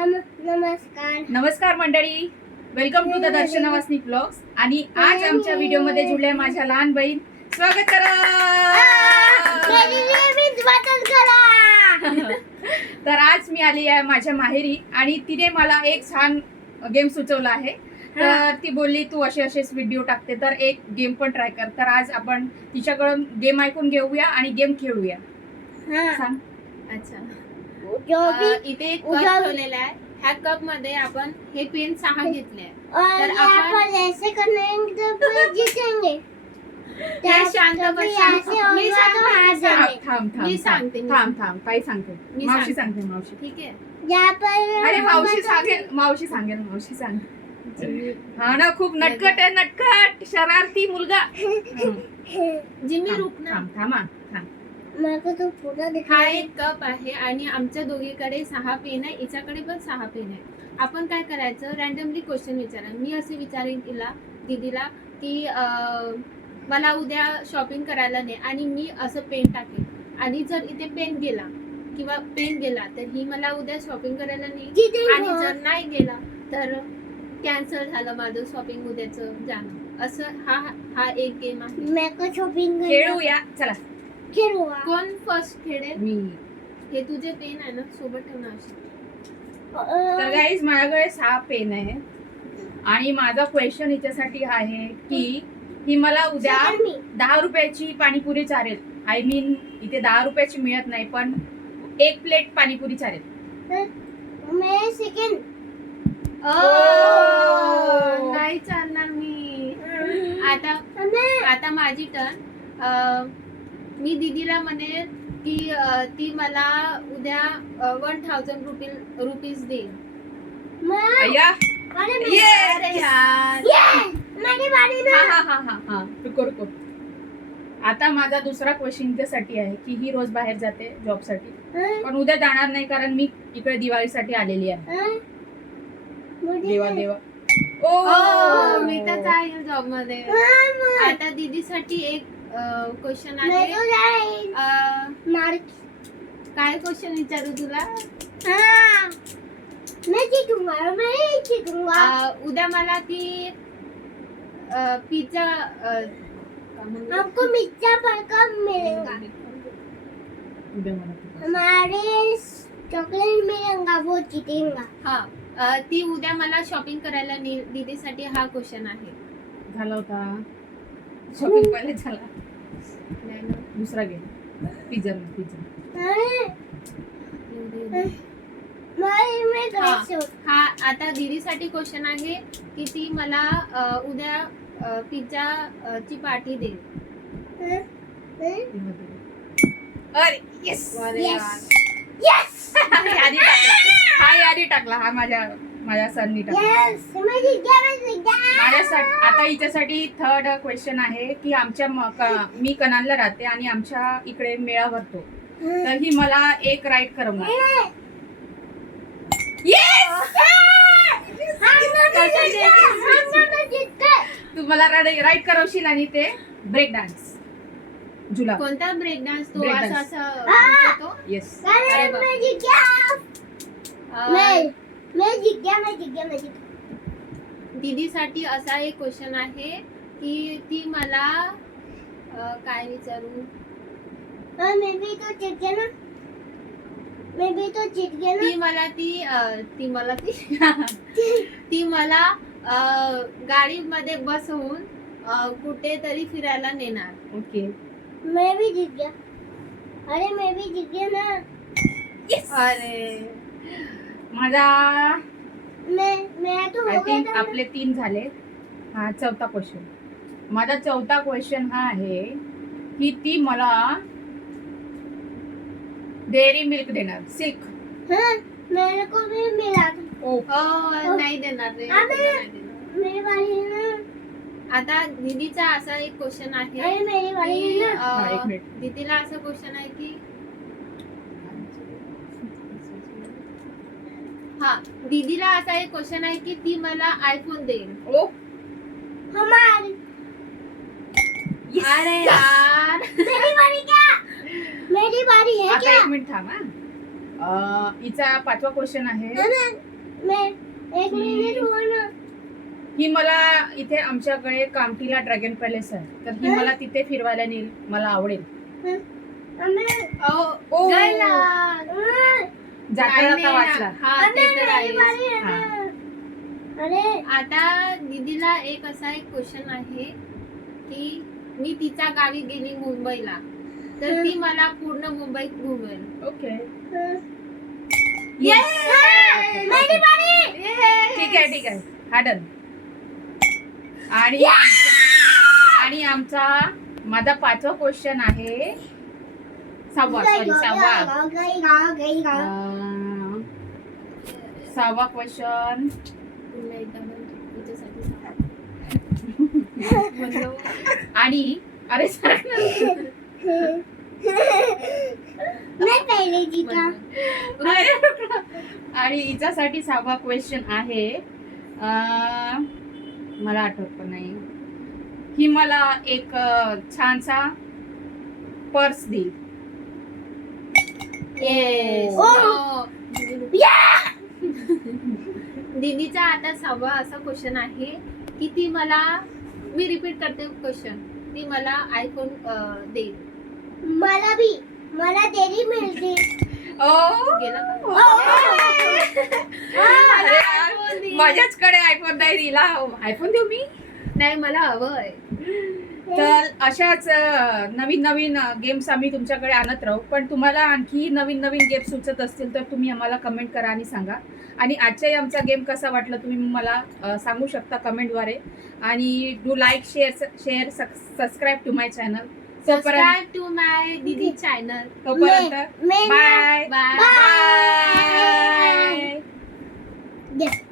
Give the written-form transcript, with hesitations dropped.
नमस्कार नमस्कार मंडळी, welcome to the Darshana Vasni vlogs. आणि आज आमच्या व्हिडिओ मध्ये जुळल्या माझ्या लहान बहीण. स्वागत करा. तर आज मी आली आहे माझ्या माहेरी आणि तिने मला एक छान गेम सुचवला आहे. तर ती बोलली तू असे असेच व्हिडिओ टाकते तर एक गेम पण ट्राय कर. तर आज आपण तिच्याकडून गेम ऐकून घेऊया आणि गेम खेळूया. सांग. अच्छा, इथे एक कप ठेवलेला आहे. ह्या कप मध्ये आपण हे पेन 6 घेतले आहे. तर आपण ऐसे करेंगे तो जीतेंगे. हे शांत बसा. मी सांगते. थांब मी सांगते. काय सांगते? मी मावशी सांगते. सांगते. मावशी ठीक आहे. यहाँ पर अरे मावशी सांगेल. मावशी सांग. हा ना, खूप नटखट आहे. नटखट शरारती मुलगा. जिम्मी रुक ना. थांब. मेरे को तो पूरा हा दिखा. एक कप आहे आणि आमच्या दोघीकडे 6 पेन आहे. हिच्याकडे पण 6 पेन आहे. आपण काय करायचं, रॅन्डमली क्वेश्चन विचारा. मी असे विचारेन दीदीला की मला उद्या शॉपिंग करायला नाही आणि मी असं पेन टाकेन आणि जर इथे पेन गेला तर ही मला उद्या शॉपिंग करायला नाही आणि जर नाही गेला तर कॅन्सल झालं माझं शॉपिंग उद्याचं जाणं. असं हा एक गेम आहे. मेरे को शॉपिंग खेळूया चला. खेलूया. कोण फर्स्ट खेळेल? मी. हे तुझे पेन आहे ना, सोबत ठेवणार. तर गाईज माझ्याकडे 6 पेन आहे आणि माझा क्वेश्चन हिच्यासाठी आहे की ही मला उद्या 10 रुपयाची पाणीपुरी चारेल. आय मीन इथे 10 रुपयाची मिळत नाही पण 1 प्लेट पाणीपुरी चारेल. मैं सेकंड. नाही चालणार मी. आता माझी टर्न. मी दीदीला म्हणेन की ती मला उद्या 1000 रुपीज देईल. अय्या. अरे यार. मेरी बारी ना. हा. रुको. आता माझा दुसरा क्वेश्चन त्यासाठी आहे की ही रोज बाहेर जाते जॉब साठी पण उद्या जाणार नाही कारण मी इकडे दिवाळीसाठी आलेली आहे. देवा. मी तर जाईल जॉब मध्ये. आता दीदीसाठी एक क्वेश्चन आहे. काय क्वेश्चन विचारू तुला? मैं जीतूंगा. उद्या मला ती पिझ्झा हमको मिर्चा बर्गर मिलेगा. उद्या मला हमारे चॉकलेट मिलेगा वो जीतेगा. हा ती उद्या मला शॉपिंग करायला नेईल. दीदीसाठी हा क्वेश्चन आहे. झाला होता शॉपिंग पहिले झाला. नाही ना. दुसरा गेम पिझ्झा. हा आता दीदीसाठी क्वेश्चन आहे की ती मला उद्या पिझ्झा ची पार्टी देईल. अरे येस. Yes. यादी टाकला हा माझ्या सननी टाकला. माझ्यासाठी आता हिच्यासाठी थर्ड क्वेश्चन आहे की मी कनानला राहते आणि आमच्या इकडे मेळा भरतो तर ही मला एक राईड करवणार. तू मला राईड करवशील आणि ते ब्रेक डान्स जुला. कोणता ब्रेक डान्स? तो Break असा dance. असा तो? येस. अरे बाप. मैं जीत गया. दीदीसाठी असा एक क्वेश्चन आहे की ती मला काय विचारू. मैं भी तो जीत गया ना. ती मला गाडीमध्ये बसवून कुठेतरी फिरायला नेणार. ओके. मैं भी जीत गया. मैं भी जीत गया ना. अरे माझा मैं तो आय हो गया थिंक था. आपले 3 झाले. हा चौथा क्वेश्चन. माझा चौथा क्वेश्चन हा आहे की ती मला डेअरी मिल्क देणार. सिल्क. हाँ, मेरे को भी मिला था. नाही देणार रे. अबे. तुला नाही देणार. मेरी बारी है ना. आता दीदीचा असा एक क्वेश्चन आहे अरे मेरी बारी की है ना. हा, एक मिनिट. दीदीला असा क्वेश्चन आहे की दीदीला असा एक क्वेश्चन आहे की ती मला आयफोन देईल. ओ हमारी. अरे यार. मेरी बारी क्या? मेरी बारी है आता क्या? 1 मिनिट थांब. हिचा 5वा क्वेश्चन आहे. एक मिनिट हो ना. ही मला इथे आमच्याकडे कामठीला ड्रॅगन पॅलेस आहे, तर ही मला तिथे फिरवायला नेईल, मला आवडेल. ओ जाता जाता वाचला. हा ते तर आहेच. हा. अरे आता दीदीला एक असा एक क्वेश्चन आहे की मी तिच्या गावी गेली मुंबईला, तर ती मला पूर्ण मुंबईत घुमवेल. ओके. मेरी बारी. ठीक आहे हा डन. आणि आमचा माझा 5वा क्वेश्चन आहे. 6वा क्वेश्चन. पुन्हा एकदा पण तिच्यासाठी आणि अरे मैं पहले जीता. आणि हिच्यासाठी 6वा क्वेश्चन आहे. मला आठवत पण नाही. ही मला एक छानसा पर्स देईल. दीदीचा आता 6वा असा क्वेश्चन आहे की ती मला, मी रिपीट करते क्वेश्चन, ती मला आयफोन देईल. मला तेरी मिळते. गेला का? अरे यार, माझ्याचकडे आयफोन नाही दिला. आयफोन देऊ मी? नाही, मला हवंय. तर अशाच नवीन नवीन गेम्स आम्ही तुमच्याकडे आणत राहू. पण तुम्हाला आणखी नवीन नवीन गेम्स सुचत असतील तर तुम्ही आम्हाला कमेंट करा आणि सांगा. आणि आजचाही आमचा गेम कसा वाटला तुम्ही मला सांगू शकता कमेंटद्वारे. आणि do like share subscribe to my channel. Subscribe to my दीदी चॅनल. तोपर्यंत बाय बाय. बाय. Yeah.